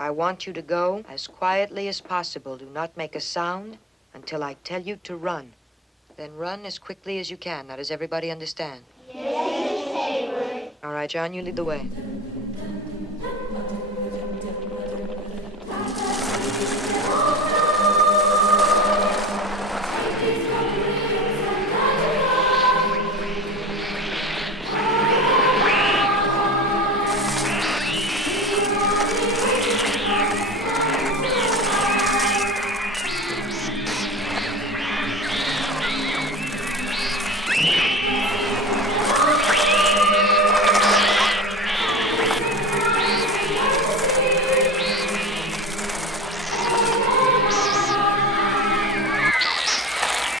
I want you to go as quietly as possible. Do not make a sound until I tell you to run. Then run as quickly as you can. Now, does everybody understand? Yes, Miss Hayward. All right, John, you lead the way.